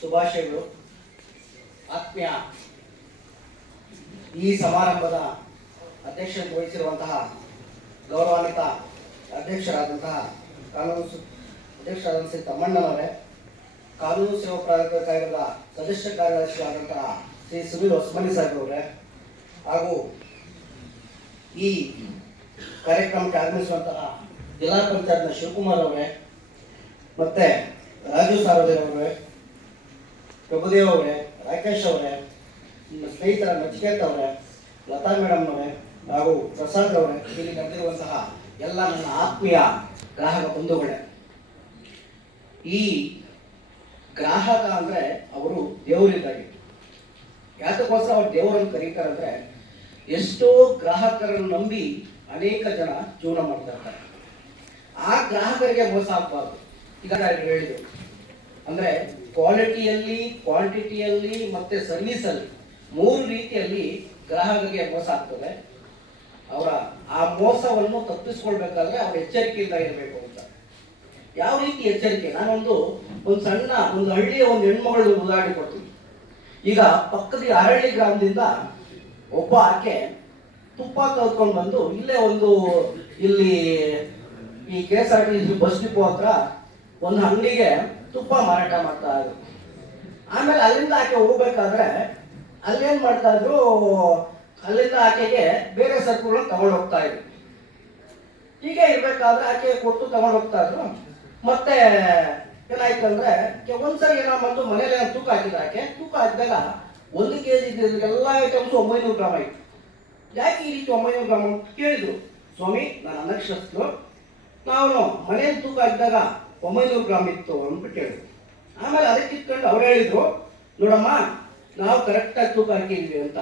ಶುಭಾಶಯಗಳು. ಆತ್ಮೀಯ ಈ ಸಮಾರಂಭದ ಅಧ್ಯಕ್ಷ ವಹಿಸಿರುವಂತಹ ಗೌರವಾನ್ವಿತ ಅಧ್ಯಕ್ಷರಾದಂತಹ ಕಾನೂನು ಅಧ್ಯಕ್ಷರಾದಂತಹ ಶ್ರೀ ತಮ್ಮಣ್ಣನವರೇ, ಕಾನೂನು ಸೇವಾ ಪ್ರಾಧಿಕಾರದ ಸದಸ್ಯ ಕಾರ್ಯದರ್ಶಿಯಾದಂತಹ ಶ್ರೀ ಸುನೀಲ್ ಹೊಸಮನಿ ಸಾಹೇಬ್ ಅವರೇ ಹಾಗೂ ಈ ಕಾರ್ಯಕ್ರಮಕ್ಕೆ ಆಗಮಿಸುವಂತಹ ಜಿಲ್ಲಾ ಪಂಚಾಯತ್ನ ಶಿವಕುಮಾರ್ ಅವರೇ, ಮತ್ತೆ ರಾಜು ಸಾರ್ವದೇವ್ ಅವರೇ ಪ್ರಭುದೇವ್ ಅವರೇ, ರಾಕೇಶ್ ಅವರೇ ಸ್ನೇಹಿತರ ನಚಿಕೇತ್ ಅವರೇ, ಲತಾ ಮೇಡಮ್ ಅವರೇ, ಹಾಗೂ ಪ್ರಸಾದ್ ಅವರೇ, ಇಲ್ಲಿ ಕರೆದಿರುವಂತಹ ಎಲ್ಲ ನನ್ನ ಆತ್ಮೀಯ ಗ್ರಾಹಕ ಬಂಧುಗಳೇ. ಈ ಗ್ರಾಹಕ ಅಂದ್ರೆ ಅವರು ದೇವರಿದ್ದಾಗೆ ಯಾತಕ್ಕೋಸ್ಕರ ಅವ್ರು ದೇವರನ್ನು ಕರೀತಾರೆ ಅಂದ್ರೆ ಎಷ್ಟೋ ಗ್ರಾಹಕರನ್ನು ನಂಬಿ ಅನೇಕ ಜನ ಜೀವನ ಮಾಡ್ತಾ ಇರ್ತಾರೆ. ಆ ಗ್ರಾಹಕರಿಗೆ ಮೋಸ ಆಗ್ಬಾರ್ದು. ಈಗ ನಾನು ಹೇಳಿದ್ರು. ಅಂದ್ರೆ ಕ್ವಾಲಿಟಿಯಲ್ಲಿ ಕ್ವಾಂಟಿಟಿಯಲ್ಲಿ ಮತ್ತೆ ಸರ್ವಿಸ್ ಅಲ್ಲಿ ಮೂರು ರೀತಿಯಲ್ಲಿ ಗ್ರಾಹಕರಿಗೆ ಮೋಸ ಆಗ್ತದೆ. ಅವರ ಆ ಮೋಸವನ್ನು ತಪ್ಪಿಸ್ಕೊಳ್ಬೇಕಾದ್ರೆ ಅವ್ರ ಎಚ್ಚರಿಕೆಯಿಂದ ಇರಬೇಕು ಅಂತ. ಯಾವ ರೀತಿ ಎಚ್ಚರಿಕೆ? ನಾನೊಂದು ಒಂದು ಸಣ್ಣ ಒಂದು ಹಳ್ಳಿಯ ಒಂದು ಹೆಣ್ಮಗಳು ಉದಾಹರಣೆ ಕೊಡ್ತೀನಿ. ಈಗ ಪಕ್ಕದ ಅರಳ್ಳಿ ಗ್ರಾಮದಿಂದ ಒಬ್ಬ ಆಕೆ ತುಪ್ಪ ಕಲ್ತ್ಕೊಂಡು ಬಂದು ಇಲ್ಲೇ ಒಂದು ಇಲ್ಲಿ ಈ K S R T C bus depot ಹತ್ರ ಒಂದು ಅಂಗಡಿಗೆ ತುಪ್ಪ ಮಾರಾಟ ಮಾಡ್ತಾ ಇದ್ರು. ಆಮೇಲೆ ಅಲ್ಲಿಂದ ಆಕೆ ಹೋಗ್ಬೇಕಾದ್ರೆ ಅಲ್ಲೇನ್ ಮಾಡ್ತಾ ಇದ್ರು, ಅಲ್ಲಿಂದ ಆಕೆಗೆ ಬೇರೆ ಸರಕುಗಳನ್ನ ತಗೊಂಡು ಹೋಗ್ತಾ ಇದ್ರು. ಹೀಗೆ ಇರ್ಬೇಕಾದ್ರೆ ಆಕೆ ಕೊಟ್ಟು ತಗೊಂಡು ಹೋಗ್ತಾ ಇದ್ರು. ಮತ್ತೆ ಏನಾಯ್ತು ಅಂದ್ರೆ ಒಂದ್ಸರಿ ಏನೋ ಬಂದು ಮನೇಲಿ ತೂಕ ಹಾಕಿದ ಆಕೆ. ತೂಕ ಹಾಕಿದಾಗ ಒಂದು ಕೆ ಜಿ ಎಲ್ಲ ಐಟಮ್ಸ್ ಒಂಬೈನೂರು ಗ್ರಾಮ್ ಆಯ್ತು. ಯಾಕೆ ಈ ರೀತಿ ಒಂಬೈನೂರು ಗ್ರಾಮ್ ಕೇಳಿದ್ರು? ಸ್ವಾಮಿ, ನಾನು ಅನಕ್ಷರಸ್ಥರು. ನಾವು ಮನೇಲಿ ತೂಕ ಹಾಕಿದಾಗ ಒಂಬೈನೂರು ಗ್ರಾಮ್ ಇತ್ತು ಅಂದ್ಬಿಟ್ಟು ಹೇಳಿದ್ರು ಆಮೇಲೆ ಅದಕ್ಕೆ ಇಟ್ಕೊಂಡು ಅವ್ರು ಹೇಳಿದ್ರು, ನೋಡಮ್ಮ, ನಾವು ಕರೆಕ್ಟಾಗಿ ತೂಕ ಹಾಕಿದ್ವಿ ಅಂತ.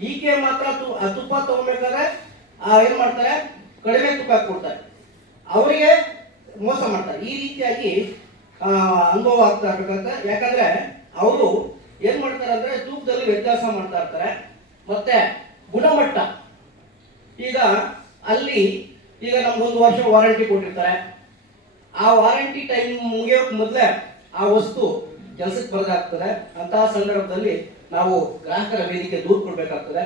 ಈಕೆ ಮಾತ್ರ ಆ ತುಪ್ಪ ತಗೊಬೇಕಾದ್ರೆ, ಆ ಏನ್ ಮಾಡ್ತಾರೆ, ಕಡಿಮೆ ತುಪ್ಪ ಕೊಡ್ತಾರೆ. ಅವರಿಗೆ ಮೋಸ ಮಾಡ್ತಾರೆ. ಈ ರೀತಿಯಾಗಿ ಅನುಭವ ಆಗ್ತಾ ಇರ್ಬೇಕಂತ. ಯಾಕಂದ್ರೆ, ಅವರು ಏನ್ ಮಾಡ್ತಾರೆ ಅಂದ್ರೆ, ತೂಕದಲ್ಲಿ ವ್ಯತ್ಯಾಸ ಮಾಡ್ತಾ ಇರ್ತಾರೆ. ಮತ್ತೆ ಗುಣಮಟ್ಟ. ಈಗ ಅಲ್ಲಿ, ಈಗ ನಮ್ಗೊಂದು ವರ್ಷ ವಾರಂಟಿ ಕೊಟ್ಟಿರ್ತಾರೆ. ಆ ವಾರಂಟಿ ಟೈಮ್ ಮುಗಿಯೋಕ್ ಮೊದಲೇ ಆ ವಸ್ತು ಕೆಲಸಕ್ಕೆ ಬರದಾಗ್ತದೆ ಅಂತಹ ಸಂದರ್ಭದಲ್ಲಿ ನಾವು ಗ್ರಾಹಕರ ವೇದಿಕೆ ದೂರು ಕೊಡ್ಬೇಕಾಗ್ತದೆ.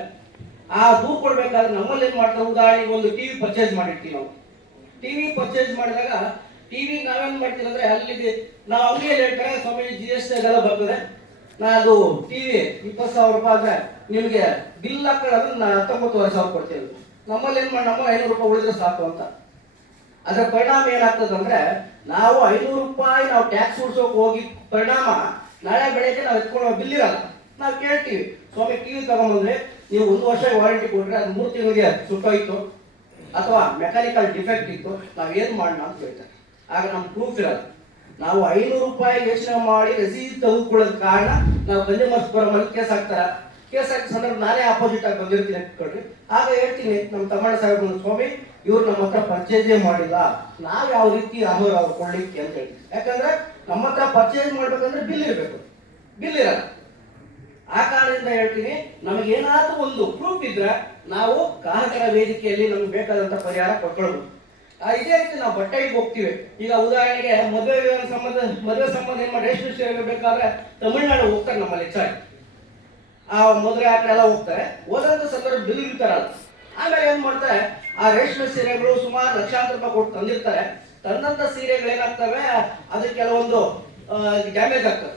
ಆ ದೂರು ಕೊಡ್ಬೇಕಾದ್ರೆ ನಮ್ಮಲ್ಲಿ ಏನ್ ಮಾಡ್ತಾರೆ? ಉದಾಹರಣೆಗೆ ಒಂದು ಟಿವಿ ಪರ್ಚೇಸ್ ಮಾಡಿರ್ತೀವಿ ನಾವು. ಟಿವಿ ಪರ್ಚೇಸ್ ಮಾಡಿದಾಗ ಟಿವಿ ನಾವೇನ್ ಮಾಡ್ತೀವಿ ಅಂದ್ರೆ ಅಲ್ಲಿ ನಾವು ಅಂಗಡಿಯಲ್ಲಿ ಹೇಳ್ತಾರೆ ಸ್ವಾಮಿ ಜಿ ಎಸ್ ಟಿ ಅದೆಲ್ಲ ಬರ್ತದೆ. ನಾ ಅದು ಟಿವಿ ಇಪ್ಪತ್ತು ಸಾವಿರ ರೂಪಾಯಿ ಆದ್ರೆ ನಿಮಗೆ ಬಿಲ್ ಹಾಕೊಳ್ಳೋದು ನಾ ಹತ್ತೊಂಬತ್ತುವರೆ ಸಾವಿರ ಕೊಡ್ತೀವಿ ನಮ್ಮಲ್ಲಿ ಏನ್ ಮಾಡಿ ನಮ್ಮ ಐನೂರು ರೂಪಾಯಿ ಉಳಿದ್ರೆ ಸಾಕು ಅಂತ. ಅದರ ಪರಿಣಾಮ ಏನಾಗ್ತದೆ ಅಂದ್ರೆ ನಾವು ಐನೂರು ರೂಪಾಯಿ ನಾವು ಟ್ಯಾಕ್ಸ್ ಉಡ್ಸೋಕೆ ಹೋಗಿ ಪರಿಣಾಮ, ನಾಳೆ ಬೆಳಗ್ಗೆ ನಾವು ಎತ್ಕೊಳ್ಳೋ ಬಿಲ್ ನಾವು ಕೇಳ್ತೀವಿ, ಸ್ವಾಮಿ, ಟಿವಿ ತಗೊಂಡ್ರೆ ನೀವು ಒಂದು ವರ್ಷ ವಾರಂಟಿ ಕೊಟ್ರೆ ಅದು ಮೂರು ತಿಂಗಳಿಗೆ ಸುಟ್ಟೋಯ್ತು ಅಥವಾ ಮೆಕ್ಯಾನಿಕಲ್ ಡಿಫೆಕ್ಟ್ ಇತ್ತು, ನಾವು ಏನು ಮಾಡೋಣ ಅಂತ ಹೇಳ್ತಾರೆ ಆಗ ನಮ್ಗೆ ಪ್ರೂಫ್ ಇರಲ್ಲ. ನಾವು ಐನೂರು ರೂಪಾಯಿ ಯೋಚನೆ ಮಾಡಿ ರಸೀದಿ ತೆಗೆದುಕೊಳ್ಳೋದ್ ಕಾರಣ ನಾವು ಕನ್ಸ್ಯೂಮರ್ಸ್ ಫೋರಮಲ್ಲಿ ಕೇಸ್ ಹಾಕ್ತಾರ. ಕೇಸ್ ಹಾಕಿ ಸಂದರ್ಭ ನಾನೇ ಆಪೋಸಿಟ್ ಆಗಿ ಬಂದಿರ್ತೀನಿ ಅಂದ್ಕೊಳ್ರಿ ಆಗ ಹೇಳ್ತೀನಿ ನಮ್ಮ ತಮ್ಮಣ್ಣ ಸಾಹೇಬ್ ಸ್ವಾಮಿ ಇವ್ರು ನಮ್ಮ ಹತ್ರ ಪರ್ಚೇಸೇ ಮಾಡಿಲ್ಲ. ನಾವ್ ಯಾವ ರೀತಿ ಅರ್ಹರು ಅವ್ರು ಕೊಡ್ಲಿಕ್ಕೆ ಅಂತ ಹೇಳಿ. ಯಾಕಂದ್ರೆ ನಮ್ಮ ಹತ್ರ ಪರ್ಚೇಸ್ ಮಾಡ್ಬೇಕಂದ್ರೆ ಬಿಲ್ ಇರಬೇಕು. ಬಿಲ್ ಇರಲ್ಲ. ಆ ಕಾರಣದಿಂದ ಹೇಳ್ತೀನಿ ನಮಗೆ ಏನಾದ್ರೂ ಒಂದು ಪ್ರೂಫ್ ಇದ್ರೆ ನಾವು ಗ್ರಾಹಕರ ವೇದಿಕೆಯಲ್ಲಿ ನಮ್ಗೆ ಬೇಕಾದಂತ ಪರಿಹಾರ ಕೊಟ್ಕೊಳ್ಬೋದು ಆ, ಇದೇ ರೀತಿ ನಾವು ಬಟ್ಟೆಗೆ ಹೋಗ್ತೀವಿ. ಈಗ ಉದಾಹರಣೆಗೆ ಮದುವೆ ಸಂಬಂಧ ಮದುವೆ ಸಂಬಂಧ ಏನ್ ಮಾಡಿ ರೇಷ್ಮೆ ಬೇಕಾದ್ರೆ ತಮಿಳ್ನಾಡು ಹೋಗ್ತಾರೆ ನಮ್ಮಲ್ಲಿ ಹೆಚ್ಚಾಗಿ ಆ ಮೊದಲೇ ಆ ಎಲ್ಲ ಹೋಗ್ತಾರೆ. ಹೋದಂತ ಸಂದರ್ಭ ಬಿಲ್ ಇರ್ತಾರಲ್ಲ ಆಮೇಲೆ ಏನ್ ಮಾಡ್ತಾರೆ? ಆ ರೇಷ್ಮೆ ಸೀರೆಗಳು ಸುಮಾರು ಲಕ್ಷಾಂತರ ರೂಪಾಯಿ ಕೊಟ್ಟು ತಂದಿರ್ತಾರೆ. ತಂದಂತ ಸೀರೆಗಳು ಏನಾಗ್ತವೆ ಅದಕ್ಕೆ ಕೆಲವೊಂದು ಡ್ಯಾಮೇಜ್ ಆಗ್ತವೆ